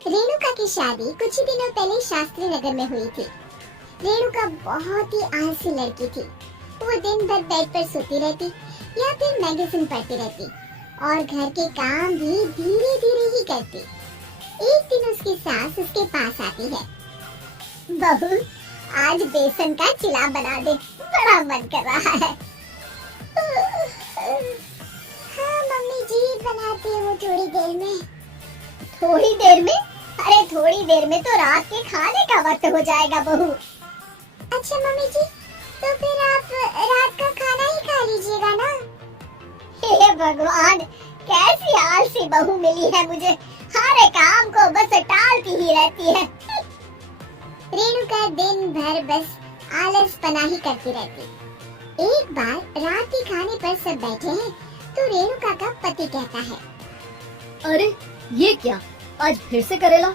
रेणुका की शादी कुछ ही दिनों पहले शास्त्री नगर में हुई थी। रेणुका बहुत ही आलसी लड़की थी। वो दिन भर बेड पर सोती रहती या फिर मैगजीन पढ़ती रहती और घर के काम भी धीरे धीरे ही करती। एक दिन उसकी सास उसके पास आती है। बहू, आज बेसन का चिला बना दे, बड़ा मन कर रहा है। हाँ मम्मी जी, बनाती हूँ थोड़ी देर में। थोड़ी देर में? अरे थोड़ी देर में तो रात के खाने का वक्त हो जाएगा बहू। अच्छा मम्मी जी, तो फिर आप रात का खाना ही खा लीजिएगा ना। हे भगवान, कैसी आलसी बहू मिली है मुझे, हर काम को बस टालती ही रहती है। रेणुका दिन भर बस आलसपना ही करती रहती। एक बार रात के खाने पर सब बैठे हैं तो रेणुका का पति कहता है, अरे ये क्या, आज फिर से करेला?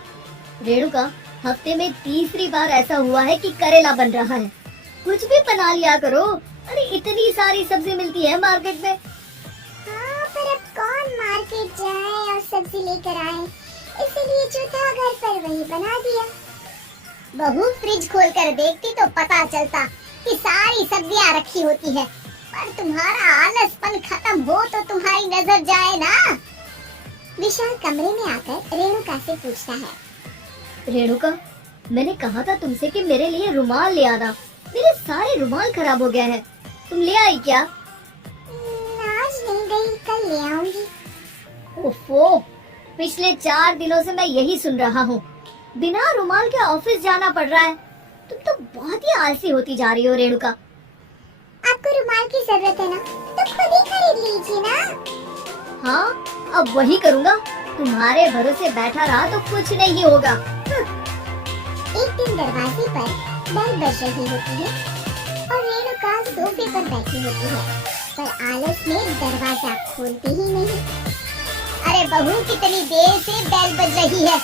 रेणुका, हफ्ते में तीसरी बार ऐसा हुआ है कि करेला बन रहा है। कुछ भी बना लिया करो। अरे इतनी सारी सब्जी मिलती है मार्केट में। हाँ, पर अब कौन मार्केट जाए और सब्जी लेकर आए, इसलिए जो था घर पर वही बना दिया। बहू, फ्रिज खोलकर देखती तो पता चलता कि सारी सब्जियां रखी होती है, पर तुम्हारा आलसपन खत्म हो तो तुम्हारी नजर जाए ना। विशाल कमरे में आकर रेणुका से पूछता है, रेणुका, मैंने कहा था तुमसे कि मेरे लिए रुमाल ले आना। मेरे सारे रुमाल खराब हो गए हैं। तुम ले आई क्या? आज नहीं गई, कल ले आऊंगी। ओफो, पिछले 4 दिनों से मैं यही सुन रहा हूँ। बिना रुमाल के ऑफिस जाना पड़ रहा है। तुम तो बहुत ही आलसी होती जा रही हो रेणुका। आपको रुमाल की जरूरत है ना, तो खुद ही खरीद लीजिए ना। हाँ, अब वही करूँगा। तुम्हारे भरोसे बैठा रहा तो कुछ नहीं होगा। एक दिन दरवाजे पर बेल बज रही होती है और रेणुका सोफे पर बैठी होती है, पर आलस में दरवाजा खोलती ही नहीं। अरे बहू, कितनी देर से बेल बज रही है?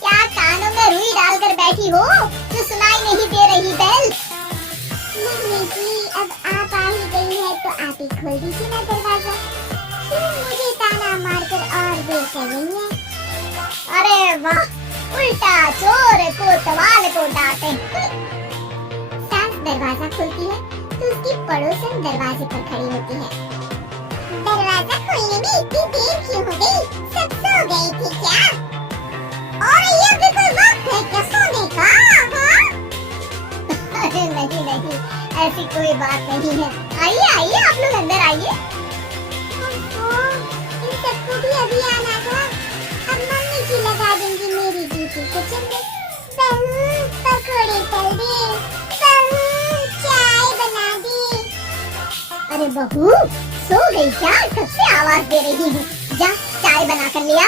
क्या कानों में रुई डालकर बैठी हो जो सुनाई नहीं दे रही बेल? मम्मी जी, अब आप आ ही गई है तो आप ही खोल दीजिए ना दरवाजा। क्यों मुझे ताना मारकर और देर कर रही है? अरे वाह, उल्टा चोर को तवाल को डांटे। सास दरवाजा खोलती है तो उसकी पड़ोसन दरवाजे पर खड़ी होती है। दरवाजा खोलने में इतनी देर क्यों हो गई? सब सो गए थे क्या? और ये भी कोई वक्त है क्या सोने का? हाँ? अरे नहीं नहीं, ऐसी कोई बात नहीं है। आइए आइए, आप लोग अंदर आइए। इन सबको भी अभी आना था। अब मम्मी जी लगा देंगी मेरी ड्यूटी किचन में। बहू, पकोड़े तल दे। बहू, चाय बना दे। अरे बहू, सो गई क्या? कब से आवाज दे रही हूँ। जा, चाय बना कर लिया।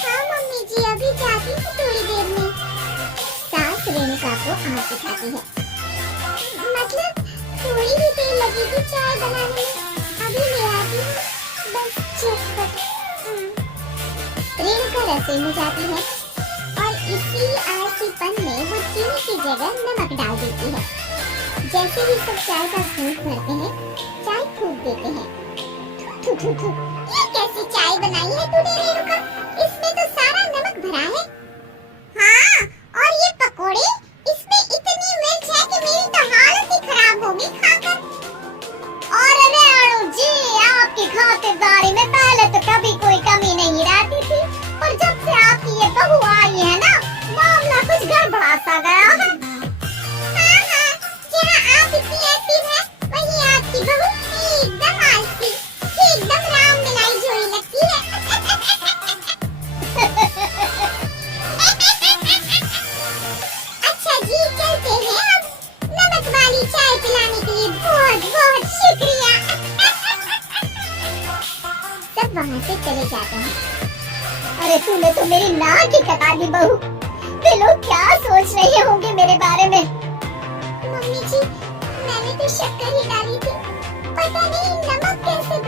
हाँ मम्मी जी, अभी जाती हूँ थोड़ी देर में। सास रेणुका को हाथ दिखाती है। मतलब थोड़ी ही देर लगेगी चाय बनाने में, अभी ले आती हूँ, बस झटपट। रेणुका रसोई में जाती है और इसी आलसीपन में वो चीनी की जगह नमक डाल देती है। जैसे ही सब चाय का घूंट भरते हैं, चाय फूंक देते हैं। थू थू थू, ये कैसी चाय बनाई है तूने रेणुका? इसमें तो सारा नमक भरा है। हाँ, और ये पकोड़े, इसमें इतनी मिर्च है कि मेरी तो हालत ही खराब होगी खाकर। और रेणु जी, आपकी खातिरदारी में पहले तो कभी कोई कमी नहीं रहती थी, पर जब से आपकी ये बहू आई है ना, मामला कुछ गड़बड़ा सा गया है। हाँ हाँ, जहाँ आप इतनी एक्टिव हैं, वहीं आपकी बहू एकदम आलसी, एकदम राम मिलाई जोड़ी लगती है। अच्छा जी, चलते हैं अब। नमक वाली चाय पिलाने के लिए बहुत बहुत शुक्रिया। सब वहाँ से चले जाते हैं। अरे तूने तो मेरी नाक ही कटा दी बहू। वे लोग क्या सोच रहे होंगे मेरे बारे में? मम्मी जी, मैंने तो शक्कर ही डाली थी, पता नहीं नमक कैसे